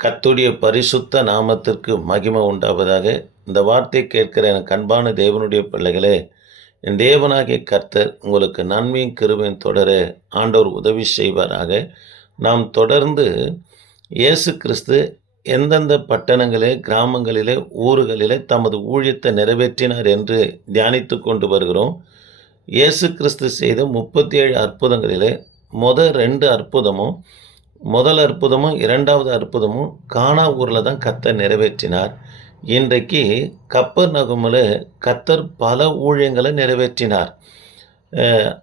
கத்துடைய பரிசுத்த நாமத்திற்கு மகிமை உண்டாவதாக இந்த வார்த்தை கேட்கிற எனக்கு அன்பான தேவனுடைய பிள்ளைகளே என் தேவனாகிய கர்த்தர் உங்களுக்கு நன்மையும் கிருபையும் தொடர ஆண்டவர் உதவி செய்வாராக. நாம் தொடர்ந்து இயேசு கிறிஸ்து எந்தெந்த பட்டணங்களே கிராமங்களிலே ஊர்களிலே தமது ஊழியத்தை நிறைவேற்றினார் என்று தியானித்து கொண்டு வருகிறோம். இயேசு கிறிஸ்து செய்த முப்பத்தி ஏழு அற்புதங்களிலே மொதல் ரெண்டு அற்புதமும் முதல் அற்புதமும் இரண்டாவது அற்புதமும் கானா ஊரில் தான் கத்தர் நிறைவேற்றினார். இன்றைக்கு கப்பர் நகுமில் கத்தர் பல ஊழியங்களை நிறைவேற்றினார்.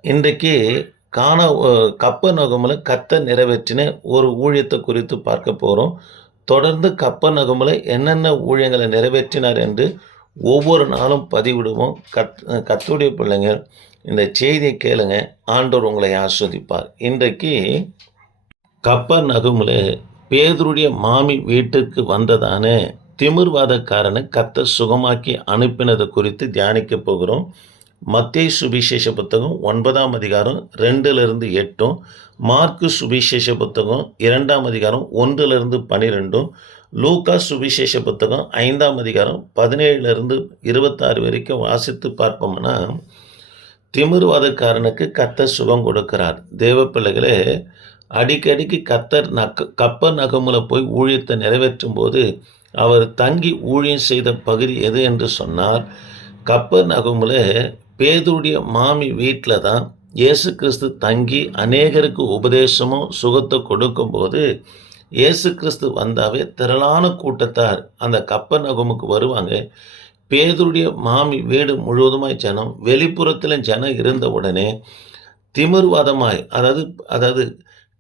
இன்றைக்கு கானா கப்பர் நகுமில் கத்தர் நிறைவேற்றின ஒரு ஊழியத்தை குறித்து பார்க்க போகிறோம் தொடர்ந்து கப்பர் நகுமில் என்னென்ன ஊழியங்களை நிறைவேற்றினார் என்று ஒவ்வொரு நாளும் பதிவிடுவோம். கத் கத்துடைய பிள்ளைங்க இந்த செய்தியை கேளுங்க. ஆண்டவர் உங்களை ஆஸ்வதிப்பார். இன்றைக்கு கப்பர் நகுமில் பேதுருடைய மாமி வீட்டுக்கு வந்ததான திமிர்வாதக்காரனை கத்த சுகமாக்கி அனுப்பினது குறித்து தியானிக்க போகிறோம். மத்திய சுவிசேஷ புத்தகம் ஒன்பதாம் அதிகாரம் ரெண்டுலேருந்து எட்டும் மார்க்கு சுவிசேஷ புத்தகம் இரண்டாம் அதிகாரம் ஒன்றுலேருந்து பன்னிரெண்டும் லூக்கா சுவிசேஷ புத்தகம் ஐந்தாம் அதிகாரம் பதினேழுலேருந்து இருபத்தாறு வரைக்கும் வாசித்து பார்ப்போம்னா திமிர்வாதக்காரனுக்கு கத்தர் சுகம் கொடுக்கிறார். தேவ பிள்ளைகளே அடிக்கடிக்கு கத்தர் நக்க கப்பர் நகமுல போய் ஊழியத்தை நிறைவேற்றும் போது அவர் தங்கி ஊழியம் செய்த பகுதி எது என்று சொன்னால் கப்பர் நகமுல பேதுடைய மாமி வீட்டில் தான் இயேசு கிறிஸ்து தங்கி அநேகருக்கு உபதேசமும் சுகத்தை கொடுக்கும்போது இயேசு கிறிஸ்து வந்தாவே திரளான கூட்டத்தார் அந்த கப்பர் நகமுக்கு வருவாங்க. பேதுடைய மாமி வீடு முழுவதுமாய் ஜனம் வெளிப்புறத்தில் ஜனம் இருந்த உடனே திமிர்வாதமாய் அதாவது அதாவது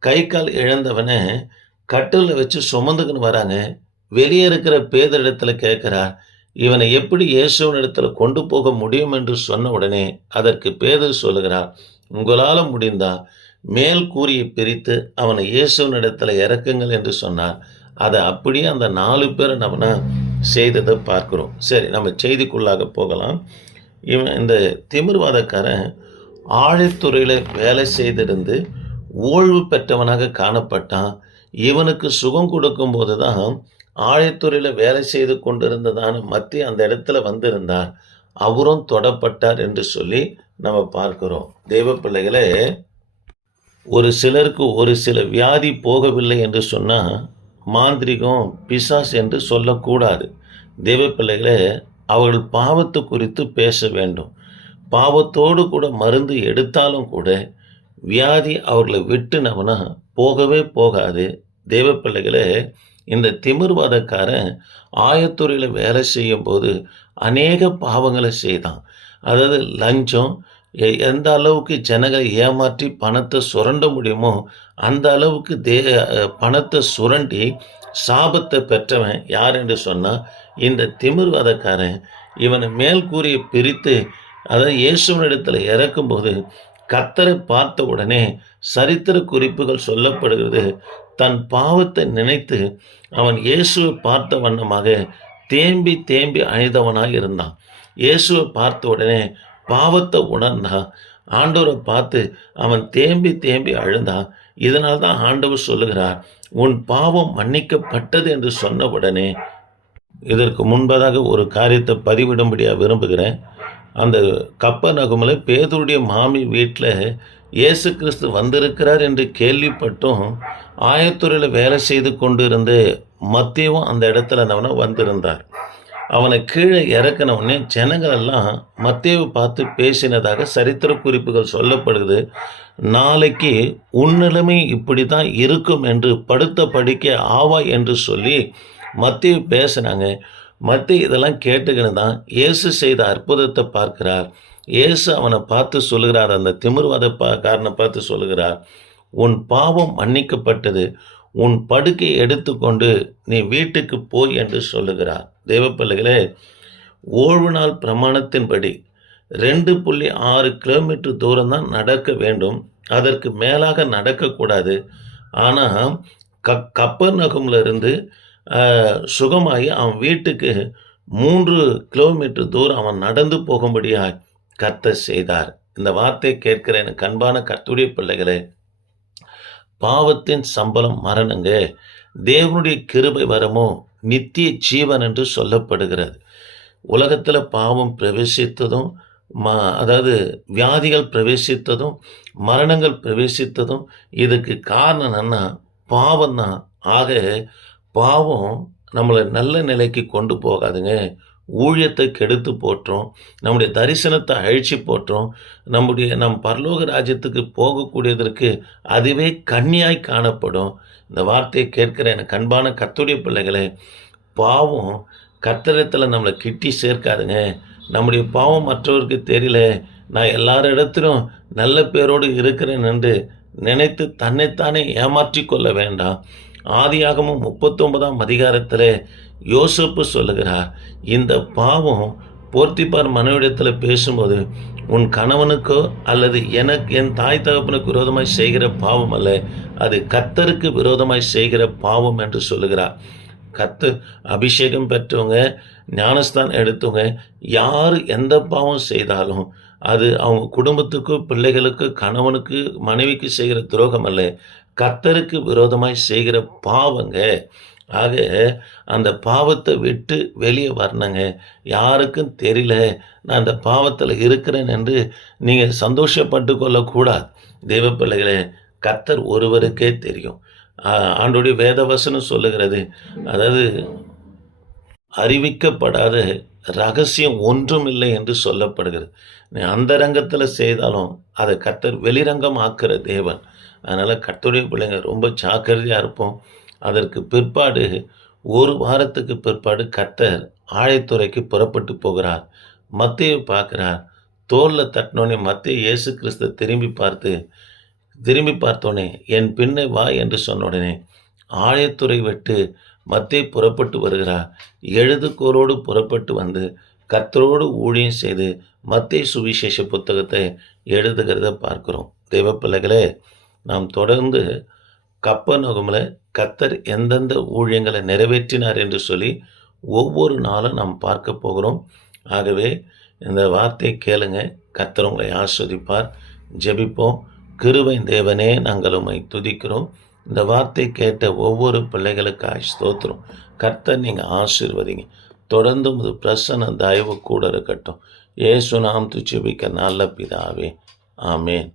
கை கால் இழந்தவனை கட்டிலில் வச்சு சுமந்துக்கின்னு வராங்க வெளியே இருக்கிற பேதரிடத்துல கேட்குறா இவனை எப்படி இயேசுவின் கொண்டு போக முடியும் என்று சொன்ன உடனே அதற்கு பேதர் சொல்லுகிறார் உங்களால் முடிந்தா மேல் கூறியை பிரித்து அவனை இயேசுவின் இறக்குங்கள் என்று சொன்னார். அதை அப்படியே அந்த நாலு பேரை நம்ம செய்ததை பார்க்குறோம். சரி நம்ம செய்திக்குள்ளாக போகலாம். இவன் இந்த திமிர்வாதக்காரன் ஆழித்துறையில் வேலை செய்திருந்து ஓய்வு பெற்றவனாக காணப்பட்டான். இவனுக்கு சுகம் கொடுக்கும்போது தான் ஆழித்துறையில் வேலை செய்து கொண்டிருந்ததான மத்திய அந்த இடத்துல வந்திருந்தார். அவரும் தொடப்பட்டார் என்று சொல்லி நம்ம பார்க்கிறோம். தெய்வ பிள்ளைகளே ஒரு சிலருக்கு ஒரு சில வியாதி போகவில்லை என்று சொன்னால் மாந்திரிகம் பிசாஸ் என்று சொல்லக்கூடாது. தெய்வ பிள்ளைகளே அவர்கள் பாவத்து குறித்து பேச வேண்டும். பாவத்தோடு கூட மருந்து எடுத்தாலும் கூட வியாதி அவர்களை விட்டு நம்மனா போகவே போகாது. தெய்வ பிள்ளைகளே இந்த திமிர்வாதக்காரன் ஆயத்துறையில் வேலை செய்யும்போது அநேக பாவங்களை செய்தான். அதாவது லஞ்சம் எ- எந்த அளவுக்கு ஜனங்களை ஏமாற்றி பணத்தை சுரண்ட முடியுமோ அந்த அளவுக்கு தே பணத்தை சுரண்டி சாபத்தை பெற்றவன் யார் என்று சொன்னால் இந்த திமிர்வாதக்காரன் இவனை மேல் கூறிய பிரித்து அதாவது இயேசுவனிடத்தில் இறக்கும்போது கத்தரை பார்த்த உடனே சரித்திர குறிப்புகள் சொல்லப்படுகிறது. தன் பாவத்தை நினைத்து அவன் இயேசுவை பார்த்த வண்ணமாக தேம்பி தேம்பி அழிந்தவனாக இருந்தான். இயேசுவை பார்த்த உடனே பாவத்தை உணர்ந்தான். ஆண்டவரை பார்த்து அவன் தேம்பி தேம்பி அழுந்தான். இதனால் தான் ஆண்டவர் சொல்லுகிறார் உன் பாவம் மன்னிக்கப்பட்டது என்று சொன்ன உடனே இதற்கு முன்பதாக ஒரு காரியத்தை பதிவிடும்படியாக விரும்புகிறேன். அந்த கப்ப நகுமில் பேதுருடைய மாமி வீட்டில் இயேசு கிறிஸ்து வந்திருக்கிறார் என்று கேள்விப்பட்டும் ஆயத்துறையில் வேலை செய்து கொண்டிருந்து மத்தியவும் அந்த இடத்துல அவனை வந்திருந்தார். அவனை கீழே இறக்கினவுடனே ஜனங்களெல்லாம் மத்தியவை பார்த்து பேசினதாக சரித்திர குறிப்புகள் சொல்லப்படுது நாளைக்கு உன்னிலைமை இப்படி தான் இருக்கும் என்று படுத்த படிக்க ஆவா என்று சொல்லி மத்திய பேசினாங்க. மற்ற இதெல்லாம் கேட்டுக்கின்னு தான் இயேசு செய்த அற்புதத்தை பார்க்கிறார். இயேசு அவனை பார்த்து சொல்லுகிறார் அந்த திமிர்வாத பா காரனை பார்த்து சொல்லுகிறார் உன் பாவம் மன்னிக்கப்பட்டது. உன் படுக்கையை எடுத்துக்கொண்டு நீ வீட்டுக்கு போய் என்று சொல்லுகிறார். தேவப்பள்ளிகளே ஓழ்வு நாள் பிரமாணத்தின்படி ரெண்டு புள்ளி ஆறு கிலோமீட்டர் தூரம் தான் நடக்க வேண்டும். அதற்கு மேலாக நடக்கக்கூடாது. ஆனால் க கப்பர் நகம்ல இருந்து சுகமாகி அவன் வீட்டுக்கு மூன்று கிலோமீட்டர் தூரம் அவன் நடந்து போகும்படியாய் கர்த்த செய்தார். இந்த வார்த்தையை கேட்கிற எனக்கு அன்பான கர்த்துடைய பிள்ளைகளே பாவத்தின் சம்பளம் மரணங்க. தேவனுடைய கிருபை வரமோ நித்திய ஜீவன் என்று சொல்லப்படுகிறது. உலகத்தில் பாவம் பிரவேசித்ததும் ம அதாவது வியாதிகள் பிரவேசித்ததும் மரணங்கள் பிரவேசித்ததும் இதுக்கு காரணம் என்னன்னா பாவம் தான் ஆக பாவம் நம்மளை நல்ல நிலைக்கு கொண்டு போகாதுங்க. ஊழியத்தை கெடுத்து போட்டுரும் நம்முடைய தரிசனத்தை அழிச்சு போட்டுரும் நம்முடைய நம் பரலோக ராஜ்யத்துக்கு போகக்கூடியதற்கு அதுவே கண்ணியாய் காணப்படும். இந்த வார்த்தையை கேட்கிற எனக்கு அன்பான கத்துடைய பிள்ளைகளே பாவம் கத்தரத்தில் நம்மளை கிட்டி சேர்க்காதுங்க. நம்முடைய பாவம் மற்றவருக்கு தெரியல. நான் எல்லார் இடத்திலும் நல்ல பேரோடு இருக்கிறேன் என்று நினைத்து தன்னைத்தானே ஏமாற்றி கொள்ள வேண்டாம். ஆதியாகமும் முப்பத்தொன்பதாம் அதிகாரத்தில் யோசப்பு சொல்லுகிறார் இந்த பாவம் போர்த்திப்பார் மனைவிடத்தில் பேசும்போது உன் கணவனுக்கோ அல்லது எனக்கு என் தாய் தகப்பனுக்கு விரோதமாய் செய்கிற பாவம் அல்ல. அது கத்தருக்கு விரோதமாய் செய்கிற பாவம் என்று சொல்லுகிறார். கத்து அபிஷேகம் பெற்றவங்க ஞானஸ்தானம் எடுத்தவங்க யார் எந்த பாவம் செய்தாலும் அது அவங்க குடும்பத்துக்கு பிள்ளைகளுக்கு கணவனுக்கு மனைவிக்கு செய்கிற துரோகம் அல்ல. கத்தருக்கு விரோதமாய் செய்கிற பாவங்க ஆக அந்த பாவத்தை விட்டு வெளியே வரணுங்க. யாருக்கும் தெரியல நான் அந்த பாவத்தில் இருக்கிறேன் என்று நீங்கள் சந்தோஷப்பட்டு கொள்ளக்கூடாது. தெய்வ பிள்ளைகளே கத்தர் ஒருவருக்கே தெரியும். ஆண்டோடைய வேதவசனம் சொல்லுகிறது அதாவது அறிவிக்கப்படாத ரகசியம் ஒன்றும் இல்லை என்று சொல்லப்படுகிறது. நீ அந்த ரங்கத்தில் செய்தாலும் அதை கத்தர் வெளிரங்கம் ஆக்கிற தேவன். அதனால் கத்துடைய பிள்ளைங்க ரொம்ப ஜாக்கிரதையாக இருப்போம். அதற்கு பிற்பாடு ஒரு வாரத்துக்கு பிற்பாடு கத்தர் ஆழைத்துறைக்கு புறப்பட்டு போகிறார். மத்தையை பார்க்குறார். தோலில் தட்டினோடனே மத்திய இயேசு கிறிஸ்து திரும்பி பார்த்து திரும்பி பார்த்தோன்னே என் பின்னை வா என்று சொன்ன உடனே ஆலயத்துறை விட்டு மத்திய புறப்பட்டு வருகிறார். எழுதுகோரோடு புறப்பட்டு வந்து கத்தரோடு ஊழியம் செய்து மத்திய சுவிசேஷ புத்தகத்தை எழுதுகிறத பார்க்கிறோம். தெய்வ பிள்ளைகளே நாம் தொடர்ந்து கப்ப நகுமில் கத்தர் எந்தெந்த ஊழியங்களை நிறைவேற்றினார் என்று சொல்லி ஒவ்வொரு நாளும் நாம் பார்க்க போகிறோம். ஆகவே இந்த வார்த்தையை கேளுங்க. கத்தர் உங்களை ஆஸ்வதிப்பார். ஜெபிப்போம். கிருவை தேவனே நாங்கள் உண்மை துதிக்கிறோம். இந்த வார்த்தை கேட்ட ஒவ்வொரு பிள்ளைகளுக்காக ஸ்தோத்திரம். கர்த்தர் நீங்கள் ஆசீர்வதிங்க. தொடர்ந்து உமது பிரசன்ன தயவு கூட இருக்கட்டும். ஏசு நாம் துச்சிபிக்க நல்ல பிதாவே. ஆமேன்.